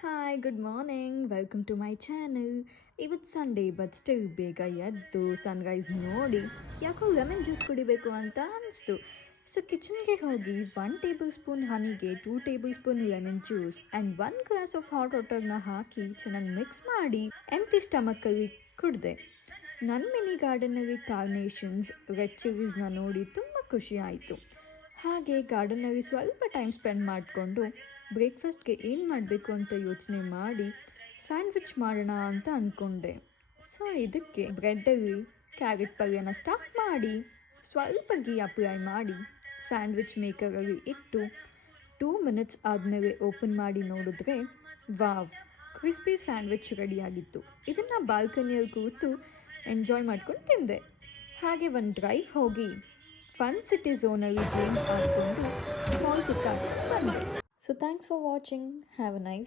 Hi good morning welcome to my channel. ಇವತ್ತು Sunday but still ಬೇಗ ಎದ್ದು Sunrise ನೋಡಿ ಯಾಕೋ ಲೆಮನ್ ಜ್ಯೂಸ್ ಕುಡಿಬೇಕು ಅಂತ ಅನಿಸ್ತು. ಸೊ ಕಿಚನ್ಗೆ ಹೋಗಿ 1 ಟೇಬಲ್ ಸ್ಪೂನ್ ಹನಿಗೆ 2 tablespoon lemon juice and 1 glass of hot ವಾಟರ್ನ ಹಾಕಿ ಚೆನ್ನಾಗಿ ಮಿಕ್ಸ್ ಮಾಡಿ ಎಂಟಿ ಸ್ಟಮಕ್ಕಲ್ಲಿ ಕುಡಿದೆ. ನನ್ನ ಮಿನಿ ಗಾರ್ಡನ್ನಲ್ಲಿ ಕಾರ್ನೇಷನ್ಸ್ ರೆಡ್ ಚಿಲ್ಲೀಸ್ನ ನೋಡಿ ತುಂಬ ಖುಷಿ ಆಯಿತು. ಹಾಗೆ ಗಾರ್ಡನ್ನಲ್ಲಿ ಸ್ವಲ್ಪ ಟೈಮ್ ಸ್ಪೆಂಡ್ ಮಾಡಿಕೊಂಡು ಬ್ರೇಕ್ಫಾಸ್ಟ್ಗೆ ಏನು ಮಾಡಬೇಕು ಅಂತ ಯೋಚನೆ ಮಾಡಿ ಸ್ಯಾಂಡ್ವಿಚ್ ಮಾಡೋಣ ಅಂತ ಅಂದ್ಕೊಂಡೆ. ಸೊ ಇದಕ್ಕೆ ಬ್ರೆಡ್ಡಲ್ಲಿ ಕ್ಯಾರೆಟ್ ಪಲ್ಯನ ಸ್ಟಫ್ ಮಾಡಿ ಸ್ವಲ್ಪ ಗೀ ಅಪ್ಲೈ ಮಾಡಿ ಸ್ಯಾಂಡ್ವಿಚ್ ಮೇಕರಲ್ಲಿ ಇಟ್ಟು 2 ಮಿನಿಟ್ಸ್ ಆದಮೇಲೆ ಓಪನ್ ಮಾಡಿ ನೋಡಿದ್ರೆ ವಾವ್, ಕ್ರಿಸ್ಪಿ ಸ್ಯಾಂಡ್ವಿಚ್ ರೆಡಿಯಾಗಿತ್ತು. ಇದನ್ನು ಬಾಲ್ಕನಿಯಲ್ಲಿ ಕೂತು ಎಂಜಾಯ್ ಮಾಡ್ಕೊಂಡು ತಿಂದೆ. ಹಾಗೆ ಒಂದು ಡ್ರೈವ್ ಹೋಗಿ ಫನ್ ಸಿಟಿ ಝೋನಲ್ಲಿ ಗೇಮ್ ಆಡಿಕೊಂಡು ಮಾಲ್ ಸುತ್ತಾಡಿ ಬಂದೆ. So thanks for watching. Have a nice